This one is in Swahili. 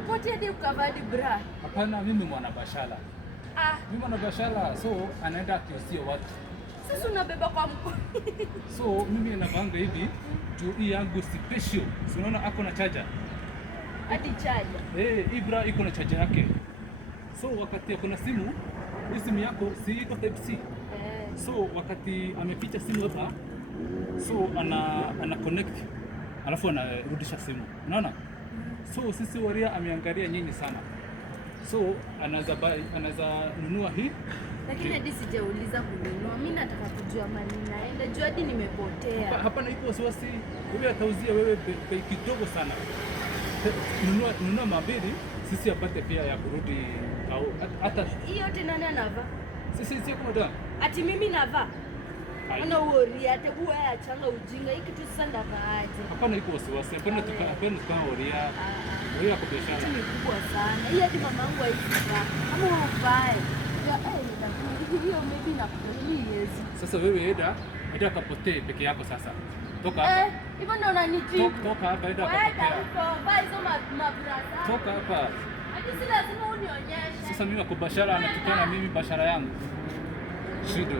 kupotea hadi ukavadi bra. Hapana, mimi mwana biashara. Mimi mwana biashara, so anaenda akiusia watu. Sasa unabeba kwa mkono. So mimi navanga hivi juu hii yangu special. Si unaona ako na charger? Hadi charger. Hii bra iko na charger yake. So wakati kuna simu, hii simu yako si iko type C. So wakati ameficha simu hapa, so ana connect. Alafu anarudisha simu. Unaona? So sisi Waria ameangalia nyinyi sana. So anaweza nunua hii. Lakini hadi sijauliza kununua. Mimi nataka kujua mali naenda. Jua hadi nimepotea. Hapana, ipo wasiwasi. Wewe atauzia wewe bei kidogo sana. Nunua mabili, sisi apate pia ya kurudi au hata hiyo yote nani anavaa? Sisi kama da. Ati mimi navaa. Ana Waria hata huwa achanga ujinga hiki tu sasa ndavaaje? Hapana, iko wasiwasi. Hapana tukana Waria. Waria kwa biashara. Ni kubwa sana. Hii hadi mamangu haifika. Kama uvae. Hiyo maybe na kueleza. Sasa wewe enda kapotee peke yako sasa. Toka hapa. Hivyo ndo unanitii. Toka hapa enda kapotee. Vai hizo mabrasa. Toka hapa. Hadi si lazima unionyeshe. Sasa mimi kwa biashara anatukana mimi biashara yangu. Shida.